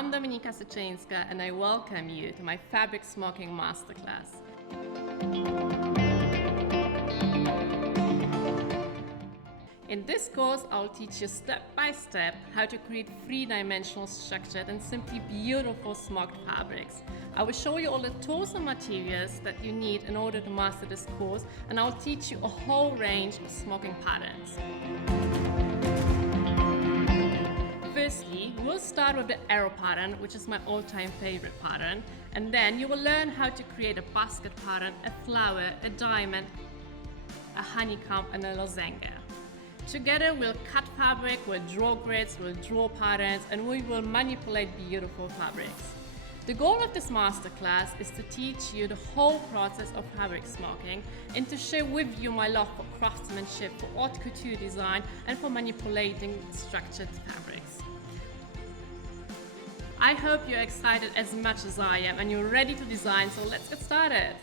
I'm Dominika Syczeńska and I welcome you to my fabric smocking masterclass. In this course, I'll teach you step by step how to create three-dimensional structured and simply beautiful smocked fabrics. I will show you all the tools and materials that you need in order to master this course, and I'll teach you a whole range of smocking patterns. Firstly, we'll start with the arrow pattern, which is my all-time favorite pattern, and then you will learn how to create a basket pattern, a flower, a diamond, a honeycomb, and a lozenge. Together we'll cut fabric, we'll draw grids, we'll draw patterns, and we will manipulate beautiful fabrics. The goal of this masterclass is to teach you the whole process of fabric smocking and to share with you my love for craftsmanship, for haute couture design, and for manipulating structured fabrics. I hope you're excited as much as I am and you're ready to design, so let's get started.